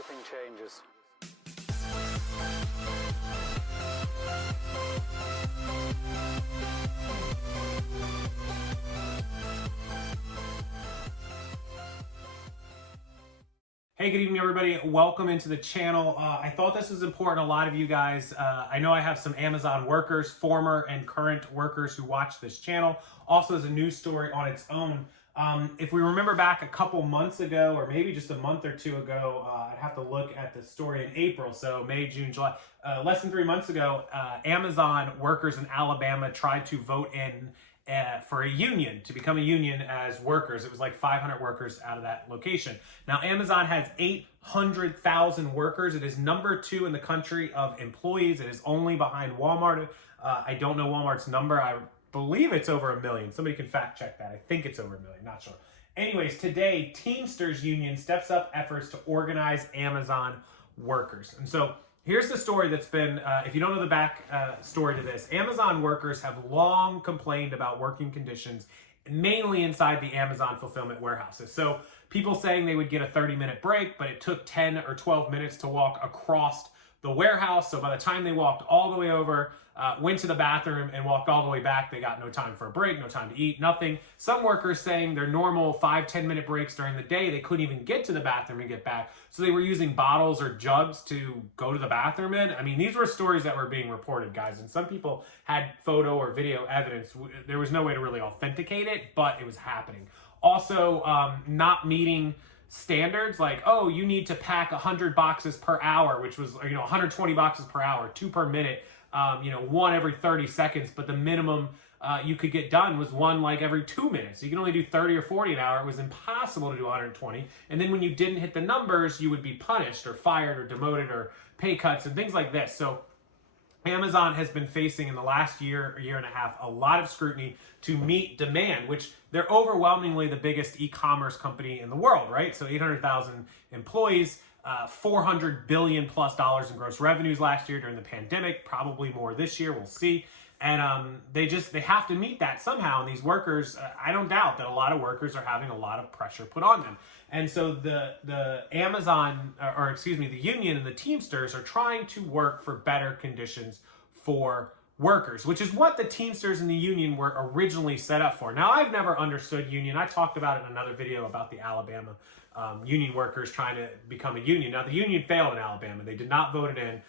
everything changes. Hey, good evening, everybody. Welcome into the channel. I thought this was important. A lot of you guys, I know I have some Amazon workers, former and current workers who watch this channel. Also, as a news story on its own. If we remember back a couple months ago, or maybe just a month or two ago, I'd have to look at the story in April, so May, June, July. Less than 3 months ago, Amazon workers in Alabama tried to vote in for a union, to become a union as workers. It was like 500 workers out of that location. Now, Amazon has 800,000 workers. It is #2 in the country of employees. It is only behind Walmart. I don't know Walmart's number. I believe it's over 1 million. Somebody can fact check that. I think it's over 1 million, not sure. Anyways, today, Teamsters union steps up efforts to organize Amazon workers. And so here's the story that's been, if you don't know the back story to this, Amazon workers have long complained about working conditions, mainly inside the Amazon fulfillment warehouses. So people saying they would get a 30-minute break, but it took 10 or 12 minutes to walk across the warehouse. So by the time they walked all the way over, went to the bathroom and walked all the way back, they got no time for a break, no time to eat, nothing. Some workers saying their normal 5-10 minute breaks during the day, they couldn't even get to the bathroom and get back. So they were using bottles or jugs to go to the bathroom in. I mean, these were stories that were being reported, guys. And some people had photo or video evidence. There was no way to really authenticate it, but it was happening. Also, not meeting standards, like, oh, you need to pack 100 boxes per hour, which was, 120 boxes per hour, 2 per minute, 1 every 30 seconds, but the minimum you could get done was 1 like every 2 minutes. You can only do 30 or 40 an hour. It was impossible to do 120. And then when you didn't hit the numbers, you would be punished or fired or demoted or pay cuts and things like this. So Amazon has been facing in the last year and a half a lot of scrutiny to meet demand, which they're overwhelmingly the biggest e-commerce company in the world, right? So 800,000 employees, $400 billion plus in gross revenues last year during the pandemic, probably more this year, we'll see. And they have to meet that somehow. And these workers, I don't doubt that a lot of workers are having a lot of pressure put on them. And so the Amazon, the union and the Teamsters are trying to work for better conditions for workers, which is what the Teamsters and the union were originally set up for. Now, I've never understood union. I talked about it in another video about the Alabama union workers trying to become a union. Now, the union failed in Alabama. They did not vote it in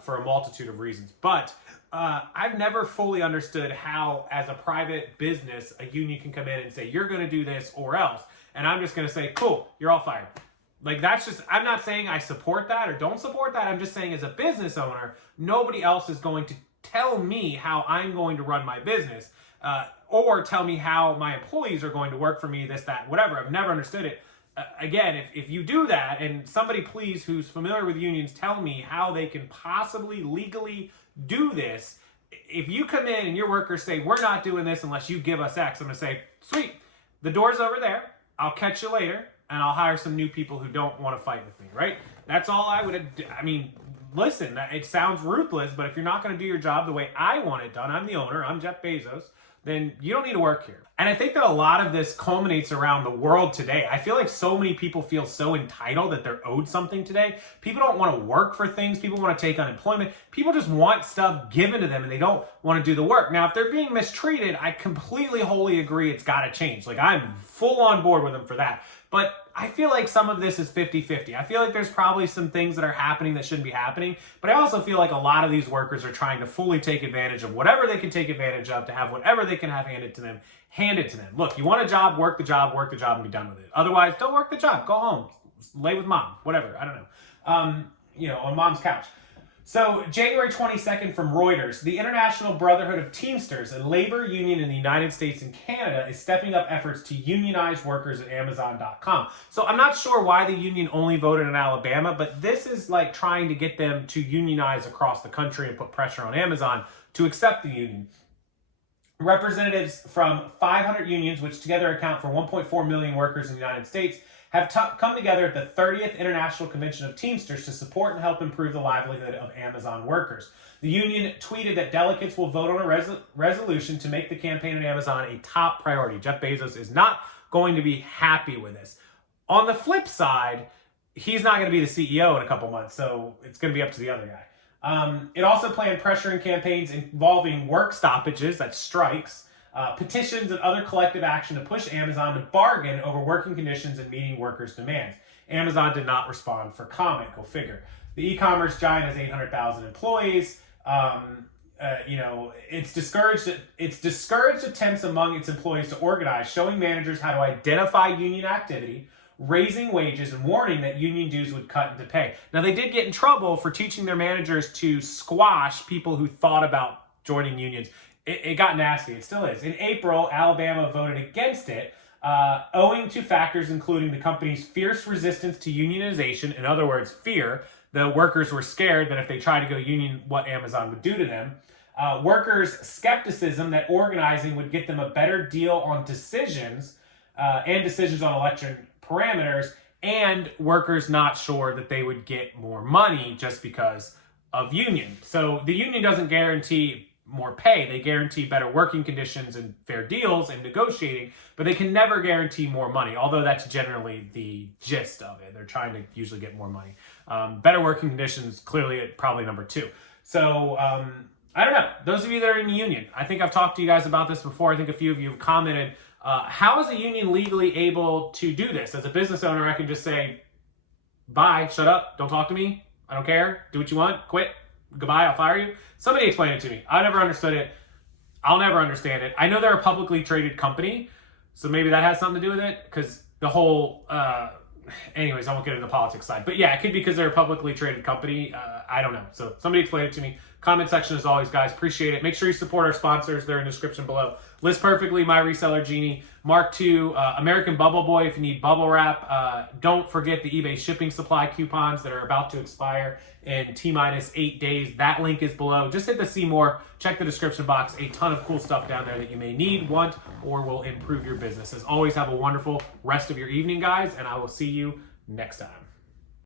for a multitude of reasons. But I've never fully understood how, as a private business, a union can come in and say, you're going to do this or else. And I'm just going to say, cool, you're all fired. Like, that's just, I'm not saying I support that or don't support that. I'm just saying, as a business owner, nobody else is going to tell me how I'm going to run my business or tell me how my employees are going to work for me, this, that, whatever. I've never understood it. Again, if you do that, and somebody please who's familiar with unions tell me how they can possibly legally do this. If you come in and your workers say, we're not doing this unless you give us X, I'm going to say, sweet, the door's over there. I'll catch you later, and I'll hire some new people who don't want to fight with me, right? That's all I would, listen, it sounds ruthless, but if you're not going to do your job the way I want it done, I'm the owner, I'm Jeff Bezos, then you don't need to work here. And I think that a lot of this culminates around the world today. I feel like so many people feel so entitled that they're owed something today. People don't want to work for things. People want to take unemployment. People just want stuff given to them and they don't want to do the work. Now, if they're being mistreated, I completely, wholly agree it's got to change. Like, I'm full on board with them for that. But I feel like some of this is 50-50. I feel like there's probably some things that are happening that shouldn't be happening. But I also feel like a lot of these workers are trying to fully take advantage of whatever they can take advantage of, to have whatever they can have handed to them, hand it to them. Look, you want a job, work the job, and be done with it. Otherwise, don't work the job. Go home. Lay with mom. Whatever. I don't know. On mom's couch. So, January 22nd from Reuters, the International Brotherhood of Teamsters, a labor union in the United States and Canada, is stepping up efforts to unionize workers at Amazon.com. So, I'm not sure why the union only voted in Alabama, but this is like trying to get them to unionize across the country and put pressure on Amazon to accept the union. Representatives from 500 unions, which together account for 1.4 million workers in the United States, have come together at the 30th International Convention of Teamsters to support and help improve the livelihood of Amazon workers. The union tweeted that delegates will vote on a resolution to make the campaign at Amazon a top priority. Jeff Bezos is not going to be happy with this. On the flip side, he's not going to be the CEO in a couple months, so it's going to be up to the other guy. It also planned pressuring campaigns involving work stoppages, that's strikes, petitions, and other collective action to push Amazon to bargain over working conditions and meeting workers' demands. Amazon did not respond for comment, go figure. The e-commerce giant has 800,000 employees. It's discouraged attempts among its employees to organize, showing managers how to identify union activity, raising wages, and warning that union dues would cut into pay. Now, they did get in trouble for teaching their managers to squash people who thought about joining unions. It got nasty. It still is. In April, Alabama voted against it, owing to factors including the company's fierce resistance to unionization. In other words, fear. The workers were scared that if they tried to go union, what Amazon would do to them. Workers' skepticism that organizing would get them a better deal on decisions and decisions on election parameters, and workers not sure that they would get more money just because of union. So the union doesn't guarantee more pay. They guarantee better working conditions and fair deals and negotiating, but they can never guarantee more money, although that's generally the gist of it. They're trying to usually get more money. Better working conditions, clearly probably number two. So I don't know. Those of you that are in the union, I think I've talked to you guys about this before. I think a few of you have commented, how is a union legally able to do this? As a business owner, I can just say, bye, shut up, don't talk to me, I don't care, do what you want, quit, goodbye, I'll fire you. Somebody explain it to me. I never understood it. I'll never understand it. I know they're a publicly traded company, so maybe that has something to do with it, because the whole, anyways, I won't get into the politics side. But yeah, it could be because they're a publicly traded company. I don't know. So somebody explain it to me. Comment section as always, guys. Appreciate it. Make sure you support our sponsors. They're in the description below. List Perfectly, My Reseller Genie, Mark II, American Bubble Boy if you need bubble wrap. Don't forget the eBay shipping supply coupons that are about to expire in T-minus 8 days. That link is below. Just hit the see more. Check the description box. A ton of cool stuff down there that you may need, want, or will improve your business. As always, have a wonderful rest of your evening, guys, and I will see you next time.